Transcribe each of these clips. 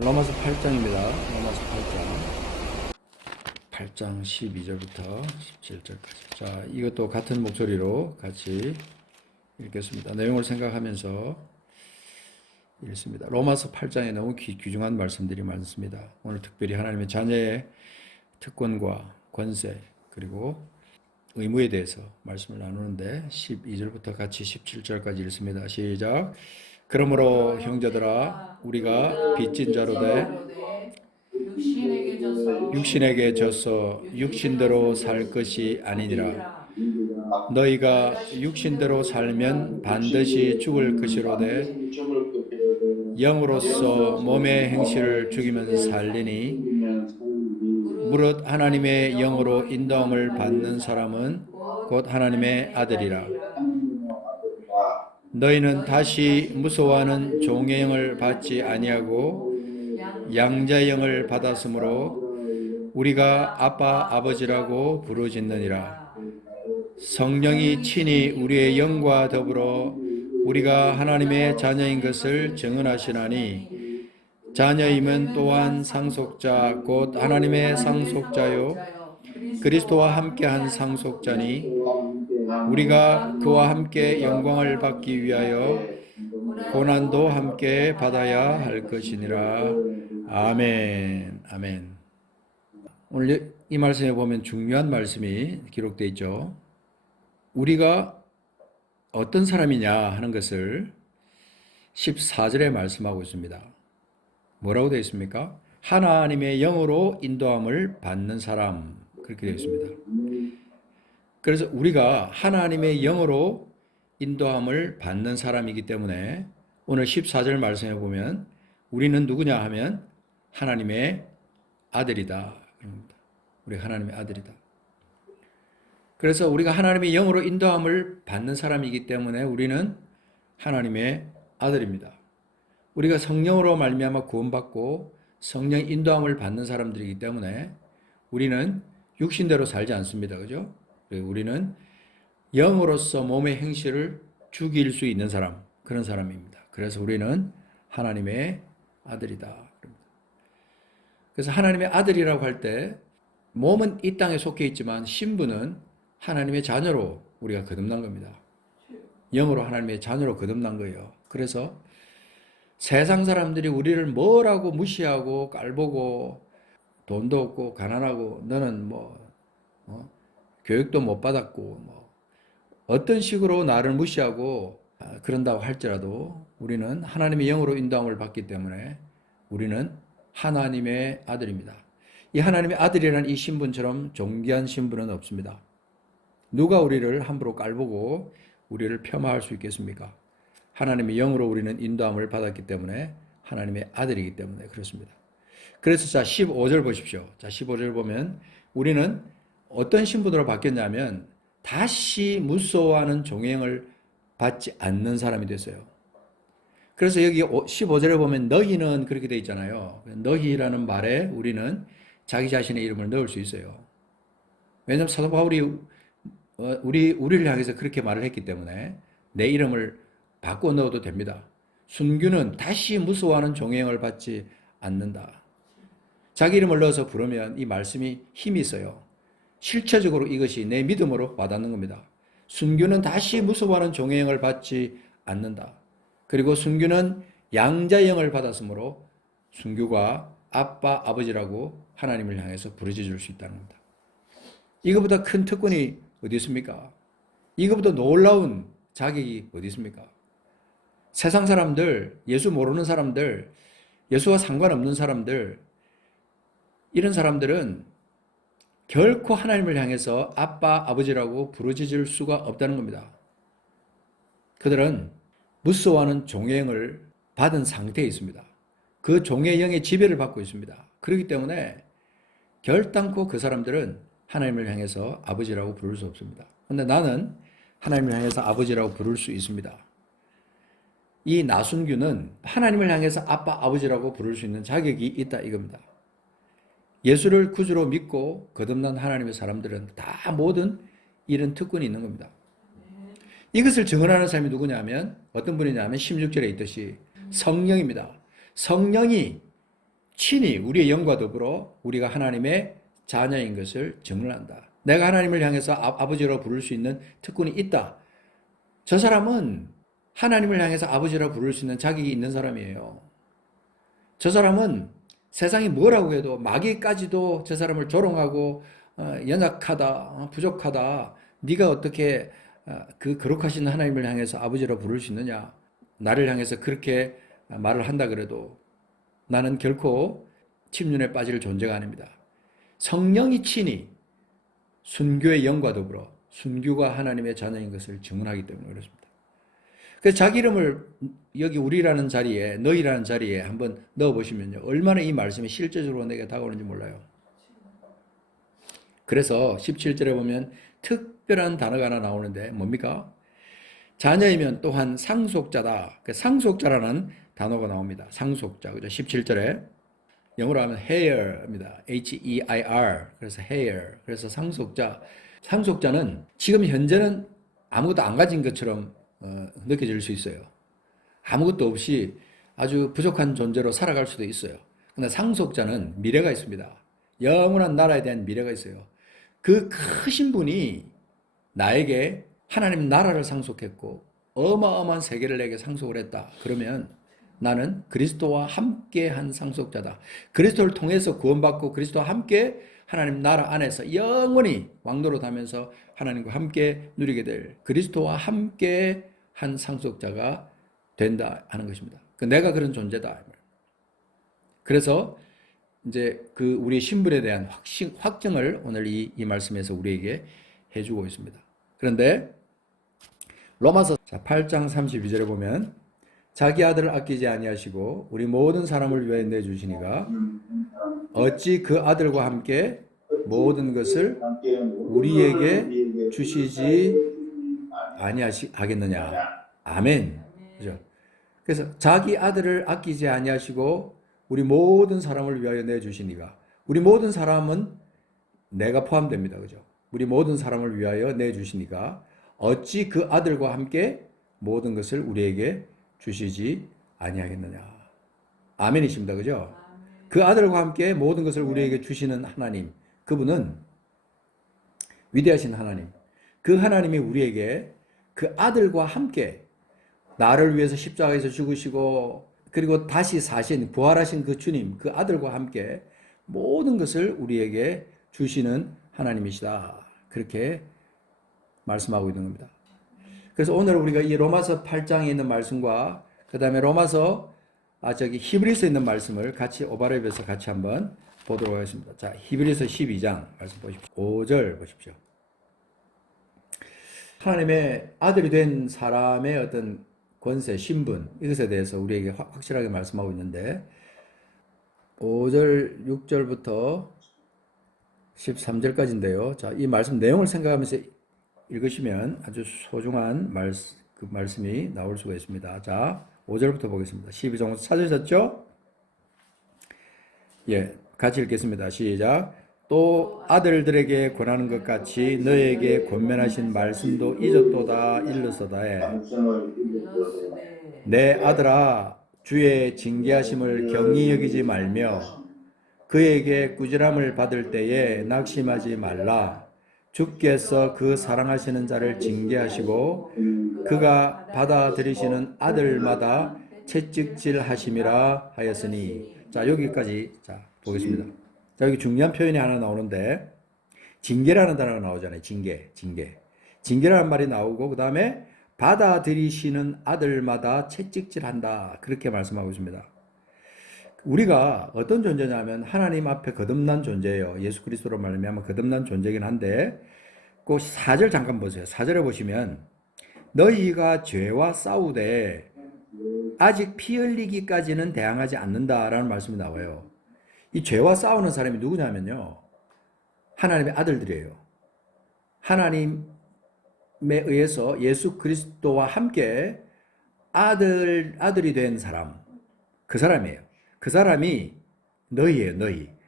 로마서 8장입니다. 로마서 8장 12절부터 17절까지. 자, 이것도 같은 목소리로 같이 읽겠습니다. 내용을 생각하면서 읽습니다. 로마서 8장에 너무 귀중한 말씀들이 많습니다. 오늘 특별히 하나님의 자녀의 특권과 권세 그리고 의무에 대해서 말씀을 나누는데 12절부터 같이 17절까지 읽습니다. 시작. 그러므로 형제들아 우리가 빚진 자로 돼 육신에게 져서 육신대로 살 것이 아니니라. 너희가 육신대로 살면 반드시 죽을 것이로되 영으로서 몸의 행실을 죽이면서 살리니 무릇 하나님의 영으로 인도함을 받는 사람은 곧 하나님의 아들이라. 너희는 다시 무서워하는 종의 영을 받지 아니하고 양자의 영을 받았으므로 우리가 아빠 아버지라고 부르짖느니라. 성령이 친히 우리의 영과 더불어 우리가 하나님의 자녀인 것을 증언하시나니 자녀임은 또한 상속자 곧 하나님의 상속자요 그리스도와 함께한 상속자니 우리가 그와 함께 영광을 받기 위하여 고난도 함께 받아야 할 것이니라. 아멘. 아멘. 오늘 이 말씀에 보면 중요한 말씀이 기록되어 있죠. 우리가 어떤 사람이냐 하는 것을 14절에 말씀하고 있습니다. 뭐라고 되어 있습니까? 하나님의 영으로 인도함을 받는 사람, 그렇게 되어 있습니다. 그래서 우리가 하나님의 영으로 인도함을 받는 사람이기 때문에 오늘 14절 말씀해 보면 우리는 누구냐 하면 하나님의 아들이다. 우리 하나님의 아들이다. 그래서 우리가 하나님의 영으로 인도함을 받는 사람이기 때문에 우리는 하나님의 아들입니다. 우리가 성령으로 말미암아 구원받고 성령 인도함을 받는 사람들이기 때문에 우리는 육신대로 살지 않습니다. 그죠? 우리는 영으로서 몸의 행실을 죽일 수 있는 사람, 그런 사람입니다. 그래서 우리는 하나님의 아들이다. 그래서 하나님의 아들이라고 할 때 몸은 이 땅에 속해 있지만 신분은 하나님의 자녀로 우리가 거듭난 겁니다. 영으로 하나님의 자녀로 거듭난 거예요. 그래서 세상 사람들이 우리를 뭐라고 무시하고 깔보고 돈도 없고 가난하고 너는 교육도 못 받았고 어떤 식으로 나를 무시하고 그런다고 할지라도 우리는 하나님의 영으로 인도함을 받기 때문에 우리는 하나님의 아들입니다. 이 하나님의 아들이라는 이 신분처럼 존귀한 신분은 없습니다. 누가 우리를 함부로 깔보고 우리를 폄하할 수 있겠습니까? 하나님의 영으로 우리는 인도함을 받았기 때문에 하나님의 아들이기 때문에 그렇습니다. 그래서 자 15절 보십시오. 자 15절 보면 우리는 어떤 신분으로 바뀌었냐면 다시 무서워하는 종행을 받지 않는 사람이 됐어요. 그래서 여기 15절에 보면 너희는 그렇게 되어 있잖아요. 너희라는 말에 우리는 자기 자신의 이름을 넣을 수 있어요. 왜냐하면 사도 바울이 우리를 향해서 그렇게 말을 했기 때문에 내 이름을 바꿔 넣어도 됩니다. 순교는 다시 무서워하는 종행을 받지 않는다. 자기 이름을 넣어서 부르면 이 말씀이 힘이 있어요. 실체적으로 이것이 내 믿음으로 와닿는 겁니다. 순교는 다시 무서워하는 종행을 받지 않는다. 그리고 순교는 양자의 영을 받았으므로 순교가 아빠, 아버지라고 하나님을 향해서 부르짖을 수 있다는 겁니다. 이거보다 큰 특권이 어디 있습니까? 이거보다 놀라운 자격이 어디 있습니까? 세상 사람들, 예수 모르는 사람들, 예수와 상관없는 사람들, 이런 사람들은 결코 하나님을 향해서 아빠, 아버지라고 부르짖을 수가 없다는 겁니다. 그들은 무서워하는 종의 영을 받은 상태에 있습니다. 그 종의 영의 지배를 받고 있습니다. 그렇기 때문에 결단코 그 사람들은 하나님을 향해서 아버지라고 부를 수 없습니다. 그런데 나는 하나님을 향해서 아버지라고 부를 수 있습니다. 이 나순규는 하나님을 향해서 아빠, 아버지라고 부를 수 있는 자격이 있다 이겁니다. 예수를 구주로 믿고 거듭난 하나님의 사람들은 다 모든 이런 특권이 있는 겁니다. 이것을 증언하는 사람이 누구냐면 어떤 분이냐면 16절에 있듯이 성령입니다. 성령이 친히 우리의 영과 더불어 우리가 하나님의 자녀인 것을 증언한다. 내가 하나님을 향해서 아버지로 부를 수 있는 특권이 있다. 저 사람은 하나님을 향해서 아버지라 부를 수 있는 자격이 있는 사람이에요. 저 사람은 세상이 뭐라고 해도 마귀까지도 저 사람을 조롱하고 연약하다, 부족하다. 네가 어떻게 그 거룩하신 하나님을 향해서 아버지라 부를 수 있느냐? 나를 향해서 그렇게 말을 한다 그래도 나는 결코 침륜에 빠질 존재가 아닙니다. 성령이 친히 순교의 영과 더불어 순교가 하나님의 자녀인 것을 증언하기 때문에 그렇습니다. 그래서 자기 이름을 여기 우리라는 자리에, 너희라는 자리에 한번 넣어보시면요. 얼마나 이 말씀이 실제적으로 내게 다가오는지 몰라요. 그래서 17절에 보면 특별한 단어가 하나 나오는데 뭡니까? 자녀이면 또한 상속자다. 그 상속자라는 단어가 나옵니다. 상속자. 그죠? 17절에 영어로 하면 heir입니다. H-E-I-R. 그래서 heir. 그래서 상속자. 상속자는 지금 현재는 아무것도 안 가진 것처럼 느껴질 수 있어요. 아무것도 없이 아주 부족한 존재로 살아갈 수도 있어요. 그러나 상속자는 미래가 있습니다. 영원한 나라에 대한 미래가 있어요. 그 크신 분이 나에게 하나님 나라를 상속했고 어마어마한 세계를 내게 상속을 했다. 그러면 나는 그리스도와 함께 한 상속자다. 그리스도를 통해서 구원받고 그리스도와 함께 하나님 나라 안에서 영원히 왕노릇하면서 하나님과 함께 누리게 될 그리스도와 함께 한 상속자가 된다 하는 것입니다. 내가 그런 존재다. 그래서 이제 그 우리의 신분에 대한 확증을 오늘 이 말씀에서 우리에게 해주고 있습니다. 그런데 로마서 8장 32절에 보면 자기 아들을 아끼지 아니하시고 우리 모든 사람을 위하여 내주시니가 어찌 그 아들과 함께 모든 것을 우리에게 주시지 아니하겠느냐. 아멘. 그죠? 그래서 자기 아들을 아끼지 아니하시고 우리 모든 사람을 위하여 내주시니가. 우리 모든 사람은 내가 포함됩니다. 그죠? 우리 모든 사람을 위하여 내주시니까 어찌 그 아들과 함께 모든 것을 우리에게 주시지 아니하겠느냐. 아멘이십니다. 그죠? 그 아들과 함께 모든 것을 우리에게 주시는 하나님, 그분은 위대하신 하나님. 그 하나님이 우리에게 그 아들과 함께 나를 위해서 십자가에서 죽으시고 그리고 다시 사신 부활하신 그 주님, 그 아들과 함께 모든 것을 우리에게 주시는 하나님이시다. 그렇게 말씀하고 있는 겁니다. 그래서 오늘 우리가 이 로마서 8장에 있는 말씀과 그 다음에 로마서 히브리서에 있는 말씀을 같이 오버랩해서 같이 한번 보도록 하겠습니다. 자, 히브리서 12장 말씀 보십시오. 5절 보십시오. 하나님의 아들이 된 사람의 어떤 권세, 신분, 이것에 대해서 우리에게 확실하게 말씀하고 있는데 5절, 6절부터 13절까지인데요. 자, 이 말씀 내용을 생각하면서 읽으시면 아주 소중한 말씀이 나올 수가 있습니다. 자, 5절부터 보겠습니다. 12장 찾으셨죠? 예, 같이 읽겠습니다. 시작. 또 아들들에게 권하는 것 같이 너에게 권면하신 말씀도 잊었도다 일렀어다에 내 아들아 주의 징계하심을 경히 여기지 말며 그에게 꾸지람을 받을 때에 낙심하지 말라. 주께서 그 사랑하시는 자를 징계하시고 그가 받아들이시는 아들마다 채찍질 하심이라 하였으니. 자, 여기까지 보겠습니다. 자, 여기 중요한 표현이 하나 나오는데 징계라는 단어가 나오잖아요. 징계라는 말이 나오고 그 다음에 받아들이시는 아들마다 채찍질한다. 그렇게 말씀하고 있습니다. 우리가 어떤 존재냐면 하나님 앞에 거듭난 존재예요. 예수 그리스도로 말하면 거듭난 존재긴 한데 그 4절 잠깐 보세요. 4절에 보시면 너희가 죄와 싸우되 아직 피 흘리기까지는 대항하지 않는다라는 말씀이 나와요. 이 죄와 싸우는 사람이 누구냐면요. 하나님의 아들들이에요. 하나님에 의해서 예수 그리스도와 함께 아들이 된 사람. 그 사람이에요. 그 사람이 너희예요.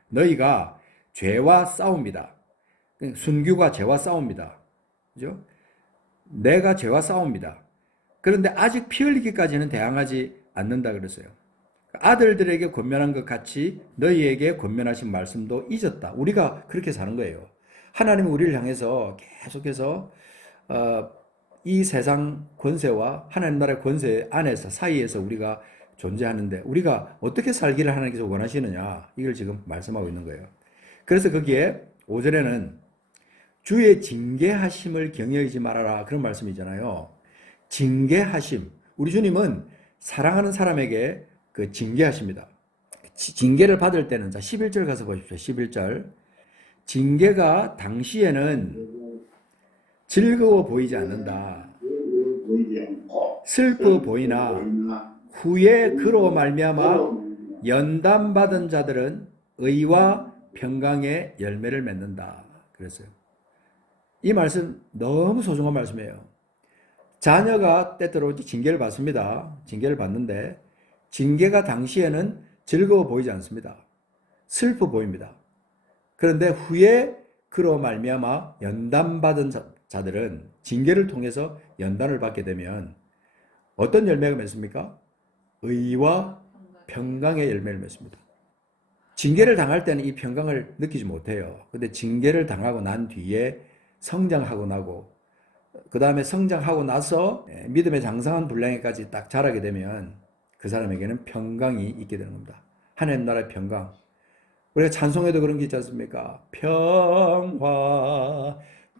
너희가 죄와 싸웁니다. 순교가 죄와 싸웁니다. 그죠? 내가 죄와 싸웁니다. 그런데 아직 피 흘리기까지는 대항하지 않는다 그랬어요. 아들들에게 권면한 것 같이 너희에게 권면하신 말씀도 잊었다. 우리가 그렇게 사는 거예요. 하나님은 우리를 향해서 계속해서 이 세상 권세와 하나님 나라의 권세 안에서 사이에서 우리가 존재하는데 우리가 어떻게 살기를 하나님께서 원하시느냐 이걸 지금 말씀하고 있는 거예요. 그래서 거기에 5절에는 주의 징계하심을 경외하지 말아라 그런 말씀이잖아요. 징계하심. 우리 주님은 사랑하는 사람에게 그 징계하십니다. 징계를 받을 때는 자 11절 가서 보십시오. 11절. 징계가 당시에는 즐거워 보이지 않는다. 슬퍼 보이나 후에 그로 말미암아 연단받은 자들은 의와 평강의 열매를 맺는다. 그랬어요. 이 말씀 너무 소중한 말씀이에요. 자녀가 때때로 징계를 받습니다. 징계를 받는데 징계가 당시에는 즐거워 보이지 않습니다. 슬퍼 보입니다. 그런데 후에 그로 말미암아 연단받은 자들은 징계를 통해서 연단을 받게 되면 어떤 열매가 맺습니까? 의와 평강의 열매를 맺습니다. 징계를 당할 때는 이 평강을 느끼지 못해요. 근데 징계를 당하고 난 뒤에 성장하고 나고 그 다음에 성장하고 나서 믿음의 장성한 분량에까지 딱 자라게 되면 그 사람에게는 평강이 있게 되는 겁니다. 하나님 나라의 평강. 우리가 찬송에도 그런 게 있지 않습니까? 평화,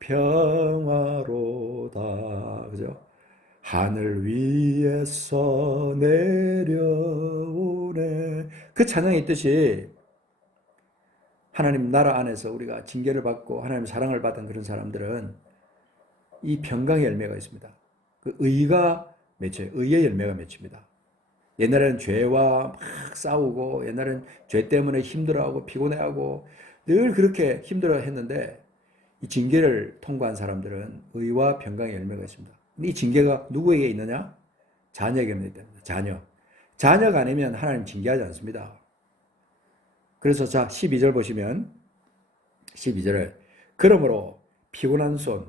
평화로다. 그죠? 하늘 위에서 내려오네. 그 찬양이 있듯이 하나님 나라 안에서 우리가 징계를 받고 하나님 사랑을 받은 그런 사람들은 이 평강의 열매가 있습니다. 그 의가 맺혀요. 의의 열매가 맺힙니다. 옛날에는 죄와 막 싸우고 옛날에는 죄 때문에 힘들어하고 피곤해하고 늘 그렇게 힘들어했는데 이 징계를 통과한 사람들은 의와 평강의 열매가 있습니다. 근데 이 징계가 누구에게 있느냐? 자녀에게 있는 됩니다. 자녀. 자녀가 아니면 하나님 징계하지 않습니다. 그래서 자 12절 보시면 12절에 그러므로 피곤한 손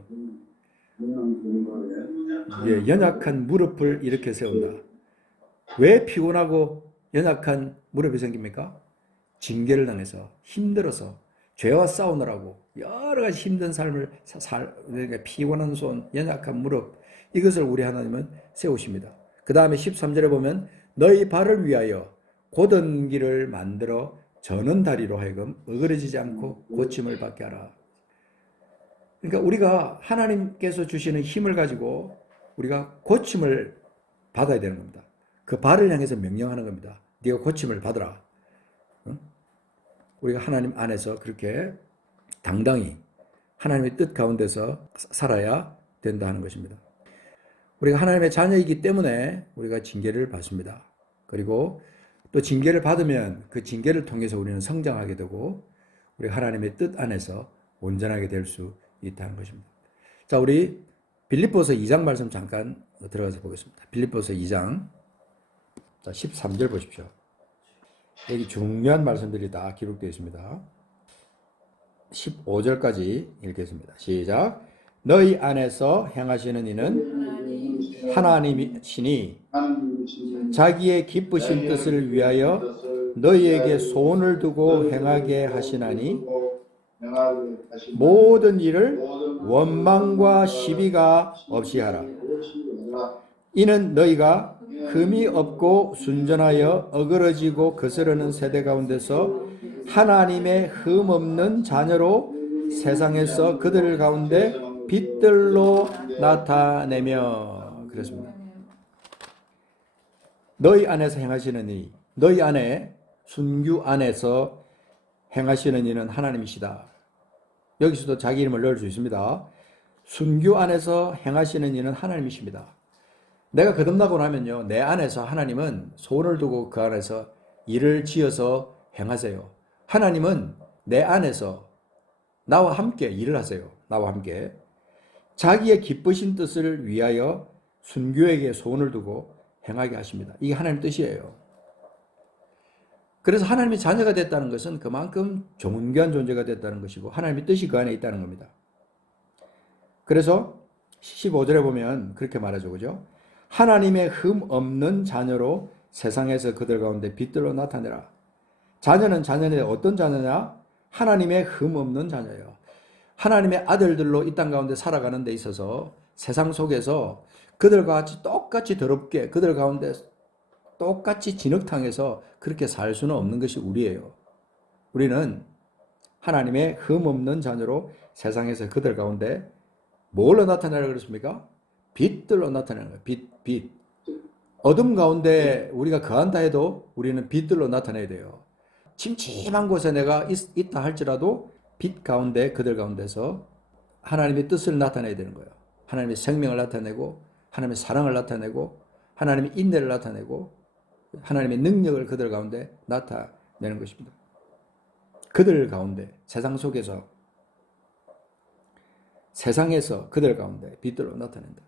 연약한 무릎을 이렇게 세운다. 왜 피곤하고 연약한 무릎이 생깁니까? 징계를 당해서 힘들어서 죄와 싸우느라고 여러 가지 힘든 삶을 그러니까 피곤한 손, 연약한 무릎 이것을 우리 하나님은 세우십니다. 그 다음에 13절에 보면 너희 발을 위하여 곧은 길을 만들어 저는 다리로 하여금 어그러지지 않고 고침을 받게 하라. 그러니까 우리가 하나님께서 주시는 힘을 가지고 우리가 고침을 받아야 되는 겁니다. 그 발을 향해서 명령하는 겁니다. 네가 고침을 받으라. 우리가 하나님 안에서 그렇게 당당히 하나님의 뜻 가운데서 살아야 된다 하는 것입니다. 우리가 하나님의 자녀이기 때문에 우리가 징계를 받습니다. 그리고 또 징계를 받으면 그 징계를 통해서 우리는 성장하게 되고 우리 하나님의 뜻 안에서 온전하게 될 수 있다는 것입니다. 자, 우리 빌립보서 2장 말씀 잠깐 들어가서 보겠습니다. 빌립보서 2장 자 13절 보십시오. 여기 중요한 말씀들이 다 기록되어 있습니다. 15절까지 읽겠습니다. 시작. 너희 안에서 행하시는 이는 하나님이시니 자기의 기쁘신 뜻을 위하여 너희에게 소원을 두고 행하게 하시나니 모든 일을 원망과 시비가 없이 하라. 이는 너희가 흠이 없고 순전하여 어그러지고 거스르는 세대 가운데서 하나님의 흠 없는 자녀로 세상에서 그들 가운데 빛들로 나타내며 그랬습니다. 너희 안에서 행하시는 이, 너희 안에 순교 안에서 행하시는 이는 하나님이시다. 여기서도 자기 이름을 넣을 수 있습니다. 순교 안에서 행하시는 이는 하나님이십니다. 내가 거듭나고 나면요, 내 안에서 하나님은 소원을 두고 그 안에서 일을 지어서 행하세요. 하나님은 내 안에서 나와 함께 일을 하세요. 나와 함께. 자기의 기쁘신 뜻을 위하여 순교에게 소원을 두고 행하게 하십니다. 이게 하나님 뜻이에요. 그래서 하나님의 자녀가 됐다는 것은 그만큼 존귀한 존재가 됐다는 것이고 하나님의 뜻이 그 안에 있다는 겁니다. 그래서 15절에 보면 그렇게 말하죠. 그죠? 하나님의 흠 없는 자녀로 세상에서 그들 가운데 빛들로 나타내라. 자녀는 자녀인데 어떤 자녀냐? 하나님의 흠없는 자녀예요. 하나님의 아들들로 이 땅 가운데 살아가는 데 있어서 세상 속에서 그들과 같이 똑같이 더럽게 그들 가운데 똑같이 진흙탕에서 그렇게 살 수는 없는 것이 우리예요. 우리는 하나님의 흠없는 자녀로 세상에서 그들 가운데 뭘로 나타내라 그랬습니까? 빛들로 나타내는 거예요. 빛. 어둠 가운데 우리가 거한다 해도 우리는 빛들로 나타내야 돼요. 침침한 곳에 내가 있다 할지라도 빛 가운데 그들 가운데서 하나님의 뜻을 나타내야 되는 거예요. 하나님의 생명을 나타내고 하나님의 사랑을 나타내고 하나님의 인내를 나타내고 하나님의 능력을 그들 가운데 나타내는 것입니다. 그들 가운데 세상 속에서 세상에서 그들 가운데 빛들로 나타낸다.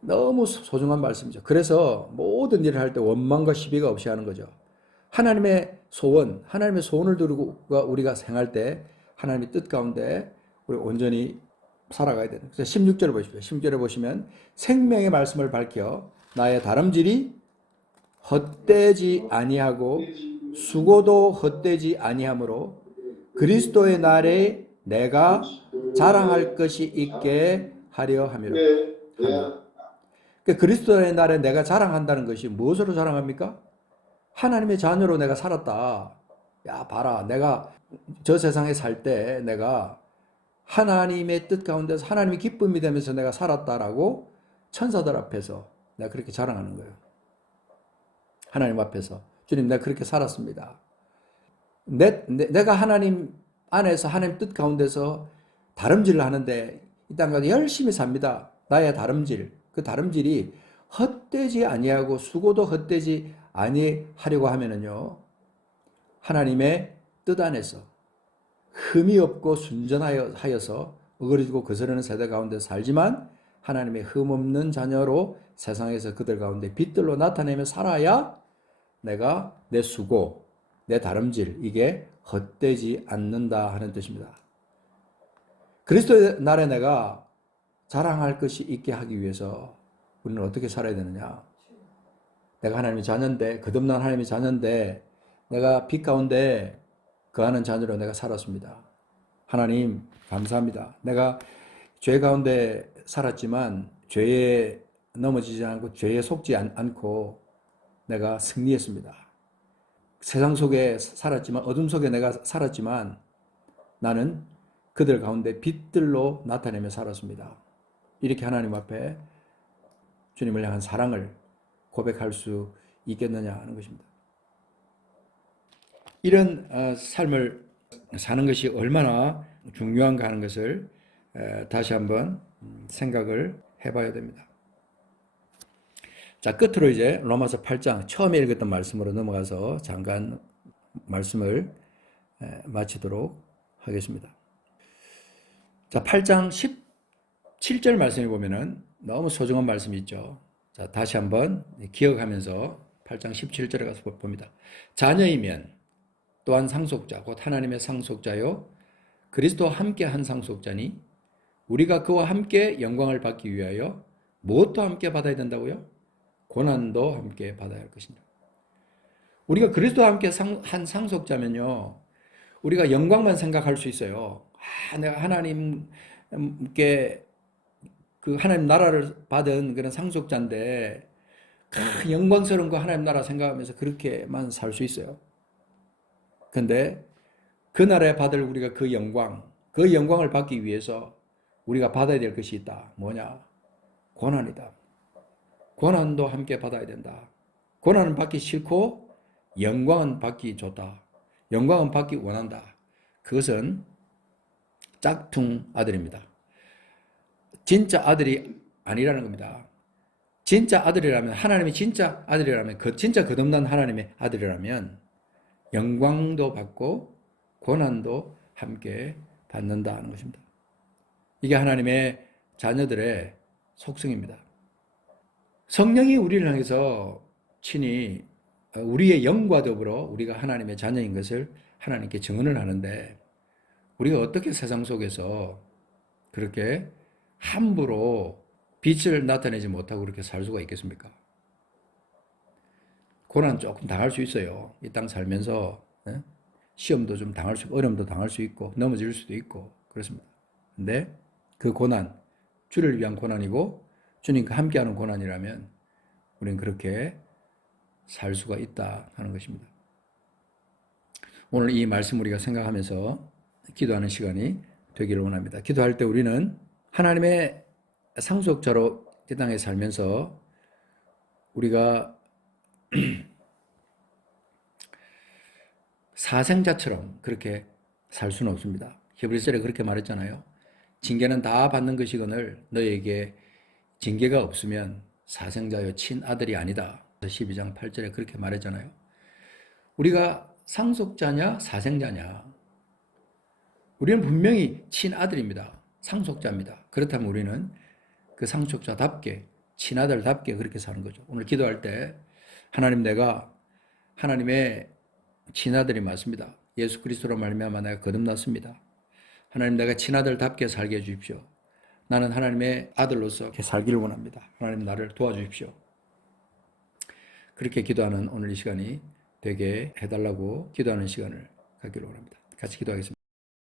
너무 소중한 말씀이죠. 그래서 모든 일을 할 때 원망과 시비가 없이 하는 거죠. 하나님의 소원을 두고 우리가 생활 때 하나님의 뜻 가운데 우리 온전히 살아가야 되는. 그래서 16절을 보십시오. 16절에 보시면 생명의 말씀을 밝혀 나의 다름질이 헛되지 아니하고 수고도 헛되지 아니하므로 그리스도의 날에 내가 자랑할 것이 있게 하려 함이라. 그리스도의 날에 내가 자랑한다는 것이 무엇으로 자랑합니까? 하나님의 자녀로 내가 살았다. 야, 봐라. 내가 저 세상에 살 때 내가 하나님의 뜻 가운데서 하나님의 기쁨이 되면서 내가 살았다라고 천사들 앞에서 내가 그렇게 자랑하는 거예요. 하나님 앞에서. 주님, 내가 그렇게 살았습니다. 내가 하나님 안에서 하나님 뜻 가운데서 다름질을 하는데 이 땅 가운데 열심히 삽니다. 나의 다름질. 그 다름질이 헛되지 아니하고 수고도 헛되지 아니하려고 하면은요. 하나님의 뜻 안에서 흠이 없고 순전하여서 어그러지고 거스르는 세대 가운데 살지만 하나님의 흠 없는 자녀로 세상에서 그들 가운데 빛들로 나타내며 살아야 내가 내 수고, 내 다름질 이게 헛되지 않는다 하는 뜻입니다. 그리스도의 날에 내가 자랑할 것이 있게 하기 위해서 우리는 어떻게 살아야 되느냐? 내가 하나님의 자녀인데 거듭난 하나님의 자녀인데 내가 빛 가운데 거하는 자녀로 내가 살았습니다. 하나님 감사합니다. 내가 죄 가운데 살았지만 죄에 넘어지지 않고 죄에 속지 않고 내가 승리했습니다. 세상 속에 살았지만 어둠 속에 내가 살았지만 나는 그들 가운데 빛들로 나타내며 살았습니다. 이렇게 하나님 앞에 주님을 향한 사랑을 고백할 수 있겠느냐 하는 것입니다. 이런 삶을 사는 것이 얼마나 중요한가 하는 것을 다시 한번 생각을 해봐야 됩니다. 자, 끝으로 이제 로마서 8장 처음에 읽었던 말씀으로 넘어가서 잠깐 말씀을 마치도록 하겠습니다. 자, 8장 17절 말씀에 보면은 너무 소중한 말씀이 있죠. 자, 다시 한번 기억하면서 8장 17절에 가서 봅니다. 자녀이면 또한 상속자, 곧 하나님의 상속자요 그리스도와 함께 한 상속자니 우리가 그와 함께 영광을 받기 위하여 무엇도 함께 받아야 된다고요? 고난도 함께 받아야 할 것입니다. 우리가 그리스도와 함께 한 상속자면요, 우리가 영광만 생각할 수 있어요. 내가 하나님께 그 하나님 나라를 받은 그런 상속자인데 영광스러운 거 하나님 나라 생각하면서 그렇게만 살 수 있어요. 근데 그 나라에 받을 우리가 그 영광을 받기 위해서 우리가 받아야 될 것이 있다. 뭐냐? 고난이다. 고난도 함께 받아야 된다. 고난은 받기 싫고 영광은 받기 좋다. 영광은 받기 원한다. 그것은 짝퉁 아들입니다. 진짜 아들이 아니라는 겁니다. 진짜 아들이라면, 하나님이 진짜 아들이라면, 진짜 거듭난 하나님의 아들이라면 영광도 받고 고난도 함께 받는다는 것입니다. 이게 하나님의 자녀들의 속성입니다. 성령이 우리를 향해서 친히 우리의 영과 더불어 우리가 하나님의 자녀인 것을 하나님께 증언을 하는데 우리가 어떻게 세상 속에서 그렇게 함부로 빛을 나타내지 못하고 그렇게 살 수가 있겠습니까? 고난 조금 당할 수 있어요. 이 땅 살면서 예? 시험도 좀 당할 수 있고 어려움도 당할 수 있고 넘어질 수도 있고 그렇습니다. 근데 그 고난, 주를 위한 고난이고 주님과 함께하는 고난이라면 우리는 그렇게 살 수가 있다 하는 것입니다. 오늘 이 말씀 우리가 생각하면서 기도하는 시간이 되기를 원합니다. 기도할 때 우리는 하나님의 상속자로 이 땅에 살면서 우리가 사생자처럼 그렇게 살 수는 없습니다. 히브리서에 그렇게 말했잖아요. 징계는 다 받는 것이거늘 너에게 징계가 없으면 사생자여 친아들이 아니다. 12장 8절에 그렇게 말했잖아요. 우리가 상속자냐 사생자냐? 우리는 분명히 친아들입니다. 상속자입니다. 그렇다면 우리는 그 상속자답게 친아들답게 그렇게 사는 거죠. 오늘 기도할 때 하나님 내가 하나님의 친아들이 맞습니다. 예수 그리스도로 말미암아 내가 거듭났습니다. 하나님 내가 친아들답게 살게 해주십시오. 나는 하나님의 아들로서 이렇게 살기를 원합니다. 하나님 나를 도와주십시오. 그렇게 기도하는 오늘 이 시간이 되게 해달라고 기도하는 시간을 갖기를 원합니다. 같이 기도하겠습니다.